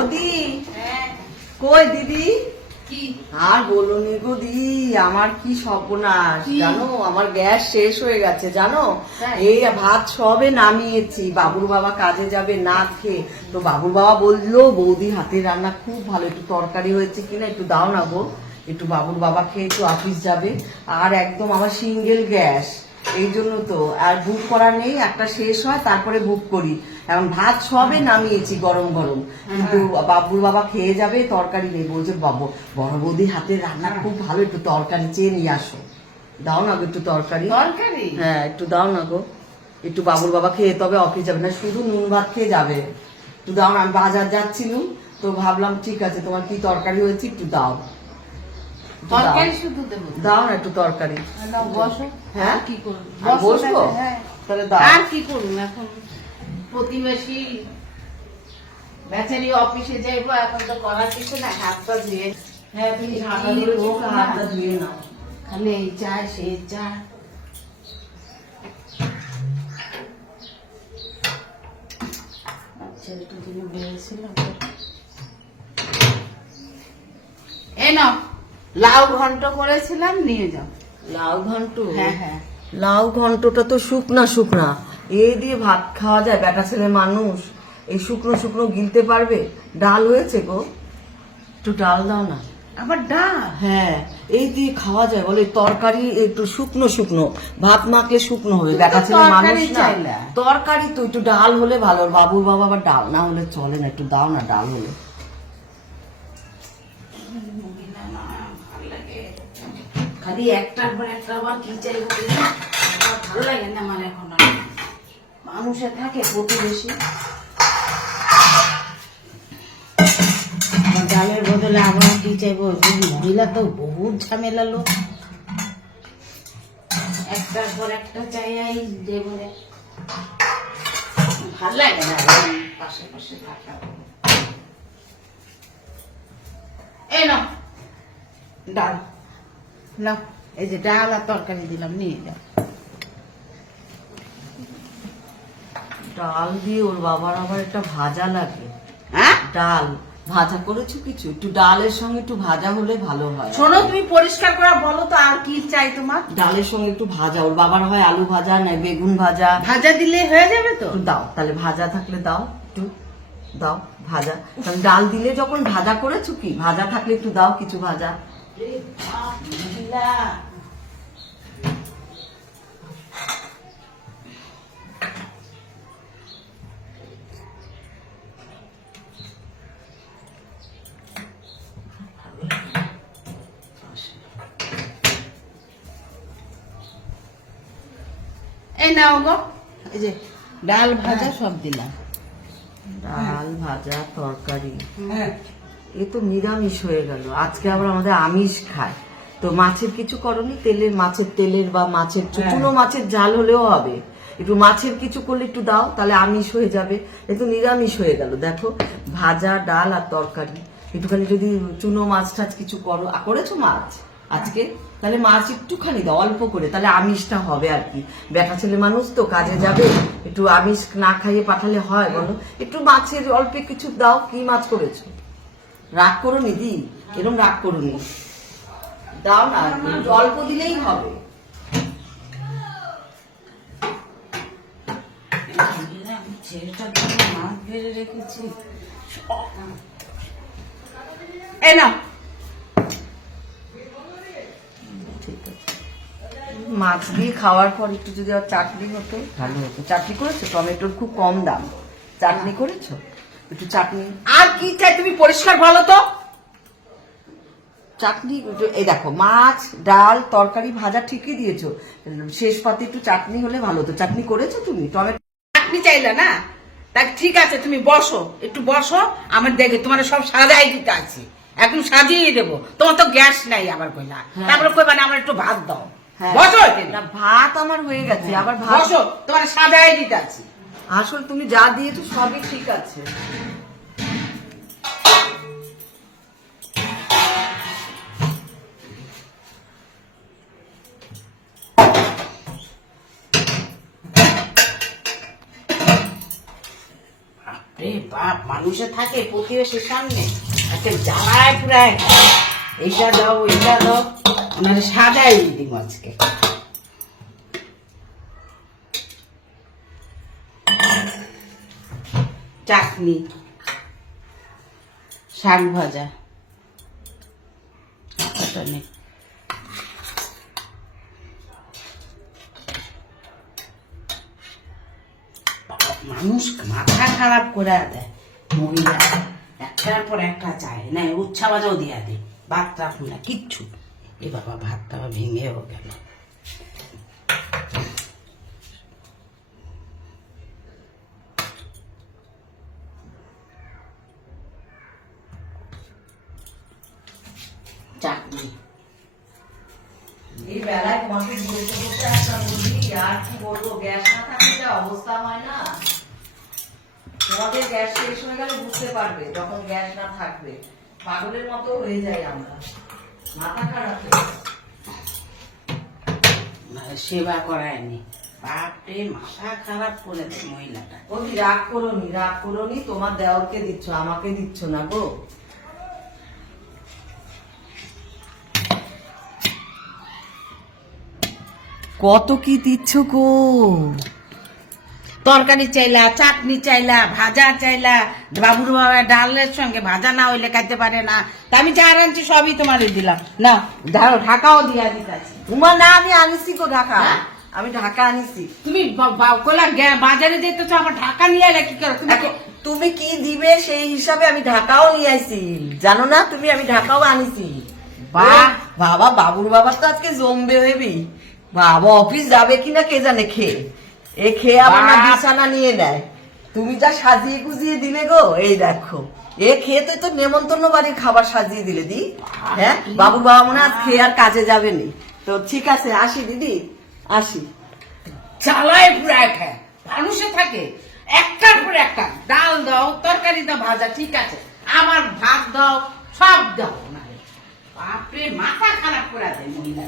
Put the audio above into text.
বৌদি কই দিদি? আর বলুনি গো দিদি, আমার কি সর্বনাশ জানো, আমার গ্যাস শেষ হয়ে গেছে জানো। এই ভাত সবে নামিয়েছি, বাবুর বাবা কাজে যাবে না খেয়ে, তো বাবুর বাবা বললো বৌদি হাতের রান্না খুব ভালো, একটু তরকারি হয়েছে কিনা একটু দাও না গো, একটু বাবুর বাবা খেয়ে একটু অফিস যাবে। আর একদম আমার সিঙ্গেল গ্যাস, এই জন্য তো আর বুক করা নেই, একটা শেষ হয় তারপরে বুক করি। এখন ভাত সবে নামিয়েছি গরম গরম, কিন্তু বাবুর বাবা খেয়ে যাবে, তরকারি নেই। বলছে বাবু বড় বৌদি হাতের রান্না খুব ভালো, একটু তরকারি চেয়ে নিয়ে আসো। দাও না গো একটু তরকারি। হ্যাঁ একটু দাও না গো, একটু বাবুর বাবা খেয়ে তবে অফিস যাবে না, শুধু নুন ভাত খেয়ে যাবে। একটু দাও না, আমি বাজার যাচ্ছিলাম তো ভাবলাম ঠিক আছে তোমার কি তরকারি হয়েছে একটু দাও। তরকারি শুধু দেবো, দাও না একটু তরকারি। বসো। হ্যাঁ কি করবো, বসবো তাহলে দাও। আর কি করবো, এখন প্রতিবেশী বেচারি অফিসে যাইবো, এখন তো করার কিছু না, হাতটা ধুয়ে। হ্যাঁ তুমি হাতটা ধরেছো, হাতটা ধুয়ে নাও। খালি এই চায় সেই চায়। আচ্ছা একটু দিনে বেরিয়েছিলাম। এই নাও, লাউ ঘন্ট করেছিলাম, নিয়ে যাও। লাউ ঘন্ট? হ্যাঁ হ্যাঁ। লাউ ঘন্টটা তো শুকনা শুকনা, এ দিয়ে ভাত খাওয়া যায়? বেটা ছেলে মানুষ এই শুকনো শুকনো গিলতে পারবে? ডাল হয়েছে গো, একটু ডাল দাও না। আবার ডাল? হ্যাঁ এই দিয়ে খাওয়া যায় বলে, তরকারি একটু শুকনো শুকনো, ভাত মাখলে শুকনো হবে, বেটা ছেলে মানুষ না। তরকারি তো একটু ডাল হলে ভালো, বাবুর বাবা আবার ডাল না হলে চলে না, একটু দাও না ডাল হলে। খালি একটার পর একটা আবার কি চাইবো, ভালো লাগে না আমার এখন। মানুষে থাকে প্রতিবেশী, ডালের বদলে আবার কি চাইবো, মহিলা তো বহুত ঝামেলা লোক, একটার পর একটা চাই দেবো, ভাল লাগে না পাশে পাশে থাকা। এই নাও ডাল, নাও এই যে ডাল আর তরকারি দিলাম, নিয়ে যাও। ডাল দিয়ে ওর বাবার আবার একটা ভাজা লাগে। হ্যাঁ ডাল ভাজা করেছো কিছু? একটু ডালের সঙ্গে একটু ভাজা হলে ভালো হয়। শোনো, তুমি পরিষ্কার করে বলো তো আর কি চাই তোমার? ডালের সঙ্গে একটু ভাজা, ওর বাবার হয় আলু ভাজা না বেগুন ভাজা। ভাজা দিলে হয়ে যাবে তো? একটু দাও তাহলে, ভাজা থাকলে দাও, একটু দাও ভাজা। তাহলে ডাল দিলে যখন ভাজা করেছো, কি ভাজা থাকলে একটু দাও কিছু ভাজা। এই নাও গো, এই যে ডাল ভাজা সব দিলাম। ডাল ভাজা তরকারি, এ তো নিরামিষ হয়ে গেল। আজকে আবার আমাদের আমিষ খায়, তো মাছের কিছু করনি? তেলের, মাছের তেলের বা মাছের চুনো মাছের ঝাল হলেও হবে, একটু মাছের কিছু করলে একটু দাও, তাহলে আমিষ হয়ে যাবে। এ তো নিরামিষ হয়ে গেল। দেখো ভাজা ডাল আর তরকারি, একটুখানি যদি চুনো মাছ টাছ কিছু করো, করেছো মাছ আজকে, তাহলে মাছ একটুখানি দাও অল্প করে, তাহলে আমিষটা হবে আর কি। বেটা ছেলে মানুষ তো কাজে যাবে, একটু আমিষ না খাইয়ে পাঠালে হয় বলো? একটু মাছের অল্প কিছু দাও। কি মাছ করেছো? রাগ করো নি দি, এরকম রাগ করো নি, দাও না, একটু অল্প দিলেই হবে। মাছ ভেজে রেখেছি, এই নাও। ঠিক আছে, মাছ দিয়ে খাওয়ার পর একটু যদি আর চাটনি হতো ভালো হতো। চাটনি করেছো? টমেটোর খুব কম দাম, চাটনি করেছো? একটু চাটনি। আর কি চাই তুমি পরিষ্কার বলো তো? চাটনি এই দেখো, মাছ ডাল তরকারি ভাজা ঠিকই দিয়েছো, শেষ পাতে একটু চাটনি হলে ভালো হতো। চাটনি করেছো তুমি? টমেটো চাটনি চাইলে না, তা ঠিক আছে তুমি বসো, একটু বসো, আমার দেখে তোমার সব সাজাই দিতে আছি, একদম সাজিয়ে দেবো। তোমার তো গ্যাস নাই আবার কইলা, তারপরে কইবা না আমার একটু ভাত দাও। বসো, না ভাত আমার হয়ে গেছে, আবার ভাত বসো, তোমার সাজাই দিতে আছি। আসলে তুমি যা দিয়েছো সবই ঠিক আছে। রে বাপ, মানুষে থাকে প্রতিবেশীর সামনে একটা জ্বালায় পুরায়, এইটা দাও এইটা দাও, ওনারে সাজাই দিব আজকে। চাটনি, শাক ভাজা, চাটনি। মানুষ মাথা খারাপ করে দেয় মহিলা, একটার পর একটা চায় না, উচ্ছা বাজাও দিয়া দেয়, ভাত রাখুন না কিচ্ছু। এ বাবা, ভাতটা ভেঙেও গেল। চাটনি, এই বেলায় তোমাকে বলতে বলতে একটা বুঝি, আর কি বলবো, গ্যাস না থাকলে যা অবস্থা হয় না। তোমাদের গ্যাস শেষ হয়ে গেলে বুঝতে পারবে, যখন গ্যাস না থাকবে পাগলের মতো হয়ে যায় আমরা, মাথা খারাপ হয়ে যায়। সেবা করায়নি, বাপরে মাথা খারাপ করে দেয় মহিলাটা। ওই রাগ করোনি, রাগ করোনি, তোমার দেওরকে দিচ্ছ, আমাকে দিচ্ছ না গো। কত কি দিচ্ছ গো, তরকারি চাইলা, চাটনি চাইলা, ভাজা চাইলা, বাবুর বাবা ডালের সঙ্গে ভাজা না হইলে খাইতে পারে না। তা আমি যা আনছি সবই তোমারে দিলাম, না ধরো ঢাকাও দিয়া দিতেছি। তোমার না, আমি আনিছি গো ঢাকা, হ্যাঁ? আমি ঢাকা আনিছি। তুমি কইলা বাজারে যেতেছো, আমার ঢাকা নিয়ে এলে কি করো তুমি? এখন তুমি কি দিবে সেই হিসাবে আমি ঢাকাও নিয়ে আইছি, জানো না তুমি, আমি ঢাকাও আনিছি। বাহ! বাবা, বাবুর বাবা তো আজকে জমবে হইবি, বাবা অফিস যাবে কিনা কে জানে, খেয়ে খেয়ে আবার না বাহ! বিছানা নিয়ে নেয়। তুমি যা সাজিয়ে গুজিয়ে দিলে গো, এই দেখো, খেয়ে তো নেমন্তন্ন বাড়ির খাবার সাজিয়ে দিলে দি। হ্যাঁ, বাবুর বাবা মনে হয় আজ খেয়ে আর কাজে যাবে নি। তো ঠিক আছে, আসি দিদি, আসি। চালায় পুরায় খায়, মানুষে থাকে একটার পর একটা, ডাল দাও, তরকারি দাও, ভাজা ঠিক আছে, আমার ভাত দাও, সব দাও না। বাপরে মাথা খারাপ করে দেয় মহিলা।